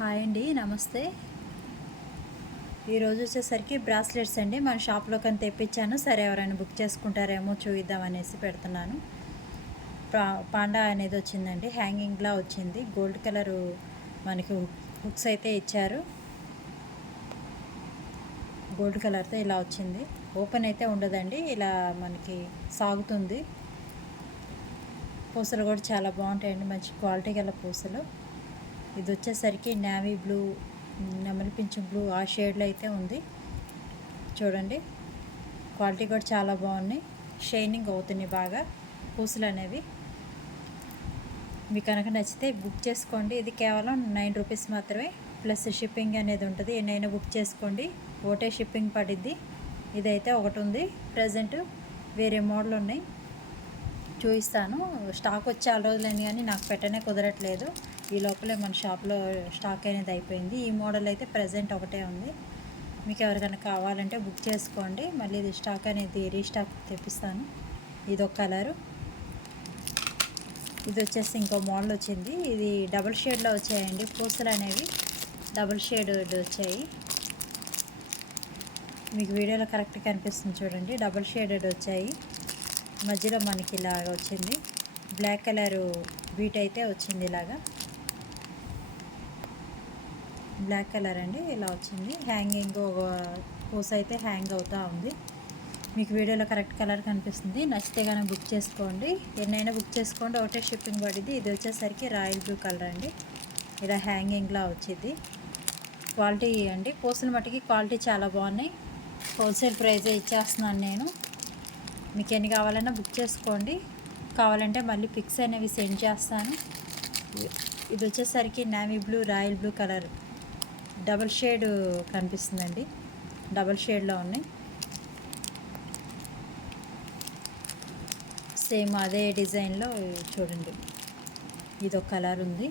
Hi అండి, నమస్తే. ఈరోజు వచ్చేసరికి బ్రాస్లెట్స్ అండి మన షాప్లో కానీ తెప్పించాను. సరే ఎవరైనా బుక్ చేసుకుంటారేమో చూద్దాం అనేసి పెడుతున్నాను. పాండా అనేది వచ్చిందండి, హ్యాంగింగ్లా వచ్చింది. గోల్డ్ కలరు మనకి హుక్స్ అయితే ఇచ్చారు. గోల్డ్ కలర్తో ఇలా వచ్చింది. ఓపెన్ అయితే ఉండదండి, ఇలా మనకి సాగుతుంది. పూసలు కూడా చాలా బాగుంటాయండి, మంచి క్వాలిటీ గల పూసలు. ఇది వచ్చేసరికి నేవీ బ్లూ, నెమలి పింఛం బ్లూ ఆ షేడ్లో అయితే ఉంది. చూడండి, క్వాలిటీ కూడా చాలా బాగున్నాయి. షైనింగ్ అవుతున్నాయి బాగా పూసలు అనేవి. మీకు కనుక నచ్చితే బుక్ చేసుకోండి. ఇది కేవలం 9 రూపీస్ మాత్రమే, ప్లస్ షిప్పింగ్ అనేది ఉంటుంది. ఎన్నైనా బుక్ చేసుకోండి, ఒకటే షిప్పింగ్ పడిద్ది. ఇదైతే ఒకటి ఉంది. ప్రజెంట్ వేరే మోడల్ ఉన్నాయి, చూపిస్తాను. స్టాక్ వచ్చి చాలా రోజులైంది కానీ నాకు పెట్టనే కుదరట్లేదు. ఈ లోపలే మన షాప్లో స్టాక్ అనేది అయిపోయింది. ఈ మోడల్ అయితే ప్రజెంట్ ఒకటే ఉంది. మీకు ఎవరికైనా కావాలంటే బుక్ చేసుకోండి. మళ్ళీ ఇది స్టాక్ అనేది రీస్టాక్ తెప్పిస్తాను. ఇది ఒక కలరు. ఇది వచ్చేసి ఇంకో మోడల్ వచ్చింది. ఇది డబుల్ షేడ్లో వచ్చాయండి పూసలు అనేవి, డబుల్ షేడ్ వచ్చాయి. మీకు వీడియోలో కరెక్ట్గా కనిపిస్తుంది చూడండి. డబుల్ షేడెడ్ వచ్చాయి. మధ్యలో మనకి ఇలాగ వచ్చింది. బ్లాక్ కలరు బీట్ అయితే వచ్చింది. ఇలాగా బ్లాక్ కలర్ అండి, ఇలా వచ్చింది. హ్యాంగింగ్ ఒక పూస అయితే హ్యాంగ్ అవుతూ ఉంది. మీకు వీడియోలో కరెక్ట్ కలర్ కనిపిస్తుంది. నచ్చితే కానీ బుక్ చేసుకోండి. ఎన్నైనా బుక్ చేసుకోండి, ఒకటే షిప్పింగ్ పడింది. ఇది వచ్చేసరికి రాయల్ బ్లూ కలర్ అండి, ఇలా హ్యాంగింగ్లా వచ్చింది. క్వాలిటీ అండి, పూసల మట్టికి క్వాలిటీ చాలా బాగున్నాయి. హోల్సేల్ ప్రైజే ఇచ్చేస్తున్నాను నేను. మీకు ఎన్ని కావాలన్నా బుక్ చేసుకోండి. కావాలంటే మళ్ళీ పిక్స్ అనేవి సెండ్ చేస్తాను. ఇది వచ్చేసరికి navy blue, royal blue colour double shade కనిపిస్తుందండి. డబల్ షేడ్లో ఉన్నాయి. సేమ్ అదే డిజైన్లో చూడండి. ఇదొక కలర్ ఉంది.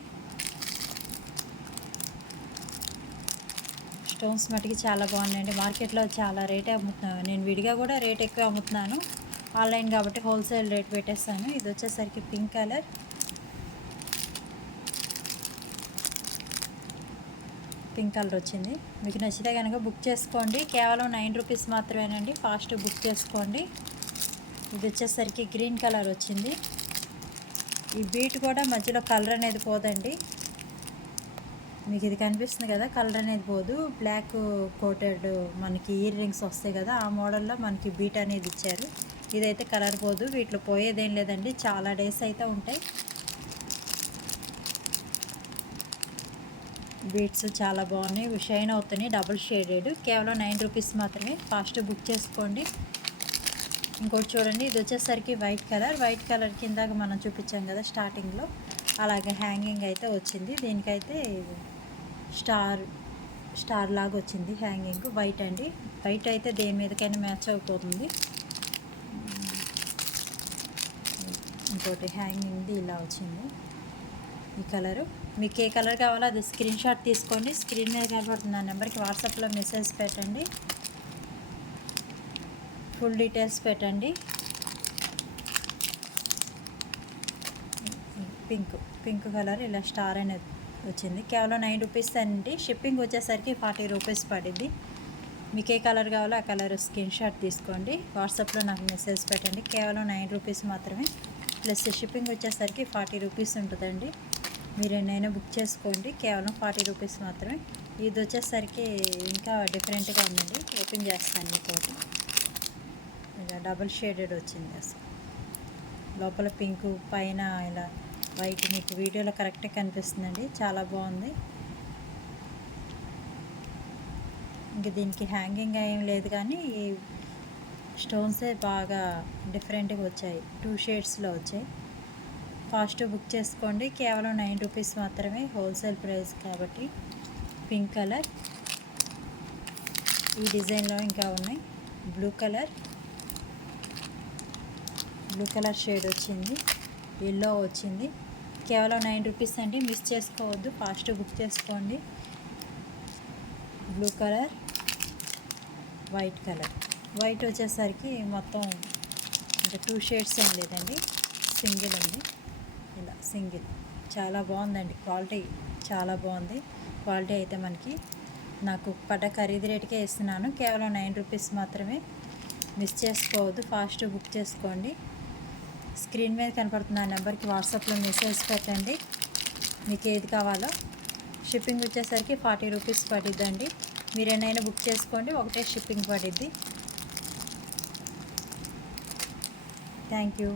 స్టోన్స్ మటుకి చాలా బాగున్నాయండి. మార్కెట్లో చాలా రేటే అమ్ముతున్నాను, నేను విడిగా కూడా రేట్ ఎక్కువ అమ్ముతున్నాను. ఆన్లైన్ కాబట్టి హోల్సేల్ రేట్ పెట్టేస్తాను. ఇది వచ్చేసరికి పింక్ కలర్. పింక్ కలర్ వచ్చింది. మీకు నచ్చితే కనుక బుక్ చేసుకోండి. కేవలం 9 రూపీస్ మాత్రమేనండి, ఫాస్ట్ బుక్ చేసుకోండి. ఇది వచ్చేసరికి గ్రీన్ కలర్ వచ్చింది. ఈ బీట్ కూడా మధ్యలో కలర్ అనేది పోదండి. మీకు ఇది కనిపిస్తుంది కదా, కలర్ అనేది పోదు. బ్లాక్ కోటెడ్ మనకి ఇయర్ రింగ్స్ వస్తాయి కదా, ఆ మోడల్లో మనకి బీట్ అనేది ఇచ్చారు. ఇదైతే కలర్ పోదు, వీటిలో పోయేదేం లేదండి, చాలా డేస్ అయితే ఉంటాయి. బీట్స్ చాలా బాగున్నాయి, షైన్ అవుతున్నాయి. డబుల్ షేడెడ్, కేవలం 9 రూపీస్ మాత్రమే. ఫాస్ట్ బుక్ చేసుకోండి. ఇంకోటి చూడండి, ఇది వచ్చేసరికి వైట్ కలర్. వైట్ కలర్ కిందాక మనం చూపించాం కదా స్టార్టింగ్లో, అలాగే హ్యాంగింగ్ అయితే వచ్చింది. దీనికైతే స్టార్ లాగా వచ్చింది హ్యాంగింగ్. వైట్ అండి, వైట్ అయితే దేని మీదకైనా మ్యాచ్ అయిపోతుంది. ఇంకోటి హ్యాంగింగ్ది ఇలా వచ్చింది ఈ కలరు. మీకు ఏ కలర్ కావాలో అది స్క్రీన్ షాట్ తీసుకోండి. స్క్రీన్ మీద కనబడుతుంది ఆ నెంబర్కి వాట్సాప్లో మెసేజ్ పెట్టండి, ఫుల్ డీటెయిల్స్ పెట్టండి. పింక్ కలర్ ఇలా స్టార్ అనేది వచ్చింది. కేవలం 9 రూపీస్ అండి. షిప్పింగ్ వచ్చేసరికి 40 రూపీస్ పడింది. మీకు ఏ కలర్ కావాలో ఆ కలర్ స్క్రీన్ షాట్ తీసుకోండి, వాట్సాప్లో నాకు మెసేజ్ పెట్టండి. కేవలం 9 రూపీస్ మాత్రమే, ప్లస్ షిప్పింగ్ వచ్చేసరికి 40 రూపీస్ ఉంటుందండి. మీరు ఎన్నైనా బుక్ చేసుకోండి, కేవలం 40 రూపీస్ మాత్రమే. ఇది వచ్చేసరికి ఇంకా డిఫరెంట్గా ఉందండి, ఓపెన్ చేస్తాను మీతోటి. ఇలా డబుల్ షేడెడ్ వచ్చింది అసలు. లోపల పింక్, పైన ఇలా వైట్. మీకు వీడియోలో కరెక్ట్గా కనిపిస్తుందండి, చాలా బాగుంది. ఇంక దీనికి హ్యాంగింగ్ ఏం లేదు కానీ ఈ స్టోన్సే బాగా డిఫరెంట్గా వచ్చాయి, 2 షేడ్స్లో వచ్చాయి. ఫాస్ట్ బుక్ చేసుకోండి, కేవలం 9 రూపీస్ మాత్రమే, హోల్సేల్ ప్రైస్ కాబట్టి. పింక్ కలర్, ఈ డిజైన్లో ఇంకా ఉన్నాయి. బ్లూ కలర్ షేడ్ వచ్చింది. ఎల్లో వచ్చింది. కేవలం 9 రూపీస్ అండి, మిస్ చేసుకోవద్దు, ఫాస్ట్ బుక్ చేసుకోండి. Blue colour, white colour. White వచ్చేసరికి మొత్తం ఇంకా 2 షేడ్స్ ఏం లేదండి, సింగిల్ ఉంది. ఇలా సింగిల్ చాలా బాగుందండి, క్వాలిటీ చాలా బాగుంది. క్వాలిటీ అయితే మనకి. నాకు పడ్డ ఖరీదు రేటుకే ఇస్తున్నాను, కేవలం 9 రూపీస్ మాత్రమే. మిస్ చేసుకోవద్దు, ఫాస్ట్ బుక్ చేసుకోండి. స్క్రీన్ మీద కనపడుతున్న నెంబర్కి వాట్సాప్లో మెసేజ్ పెట్టండి మీకు ఏది కావాలో. షిప్పింగ్ వచ్చేసరికి 40 రూపీస్ పడిద్దండి. మీరు ఎన్నైనా బుక్ చేసుకోండి, ఒకటే షిప్పింగ్ పడిద్ది. Thank you.